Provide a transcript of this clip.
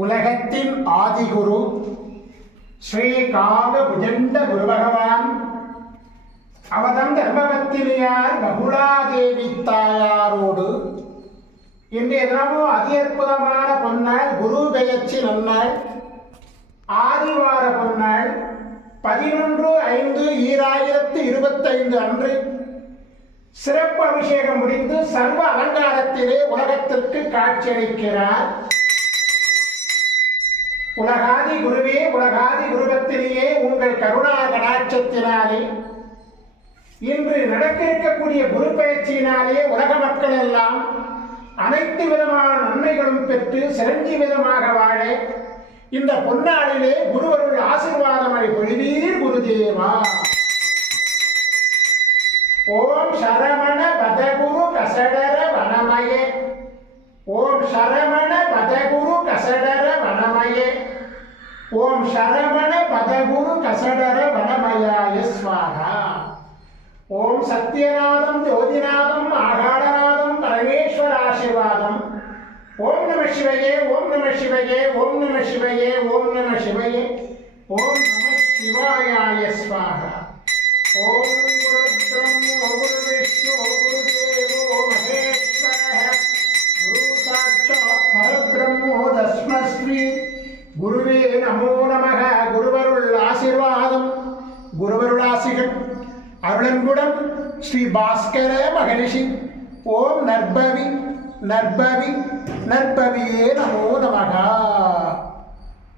உலகத்தின் ஆதிகுரு ஸ்ரீ காக புஜண்ட குரு பகவான் அவதம் தர்மபத்தினியார் பகுலாதேவி தாயாரோடு இன்றைய தினமும் அதி அற்புதமான பொன்னாள் குரு பெயர்ச்சி நன்னாள் ஆதிவார பொன்னாள் 11/5/2025 அன்று சிறப்பு அபிஷேகம் முடிந்து சர்வ அலங்காரத்திலே உலகத்திற்கு காட்சியளிக்கிறார். உலகாதி குருவே, உலகாதி குருபத்தினியே, உங்கள் கருணா கடாட்சத்தினாலே இன்று நடக்க இருக்கக்கூடிய குரு பயிற்சியினாலே உலக மக்கள் எல்லாம் அனைத்து விதமான நன்மைகளும் பெற்று சிரஞ்சீவிதமாக வாழ இந்த பொன்னாளிலே குருவருள் ஆசீர்வாதமழை பொழிவீர் குருதேவா. ஓம் சரமண பதகுரு கசடர வனமயே, ஓம் சரமண பதகுரு கசடர வனமயே, ஓம் சரமண பதகுரு கசடர வனமயாய ஸ்வாஹா. ஓம் சத்யநாதம் ஜோதிநாதம் ஆகாடநாதம் பரமேஸ்வர ஆசீர்வாதம். ஓம் நம சிவயே, ஓம் நம சிவயே, ஓம் நம சிவயே, ஓம் நம சிவயே, ஓம் நம சிவாயாய ஸ்வாஹா. ஓம் குரு பிரம்மோ குரு விஷ்ணு குருதேவோ மகேஸ்வரः குரு சாட்சாத் பரபிரம்மோ தஸ்மஸ்ரீ குருவே நமோ நமः. குருவருள் ஆசீர்வாதம், குருவருளாசிகள் அருளன்புடன் ஸ்ரீ பாஸ்கர மகரிஷி. ஓம் நற்பவி நற்பவி நற்பவியே நமோ நமः.